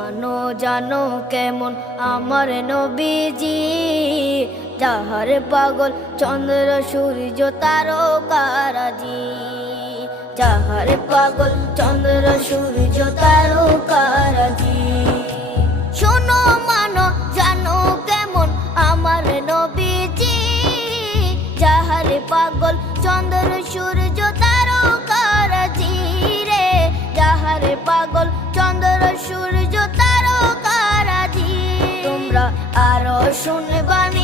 মানো জানো কেমন আমার নবীজি, যাহার পাগল চন্দ্র সূর্য তারকারাজি, যাহার পাগল চন্দ্র সূর্য তারকারাজি। শোনো মানো জানো কেমন আমার নবীজি, যাহার পাগল চন্দ্র সূর্য তারকারাজি রে, যাহার পাগল চন্দ্র সূর্য তারকারাজি। তোমরা আরো শুনবানি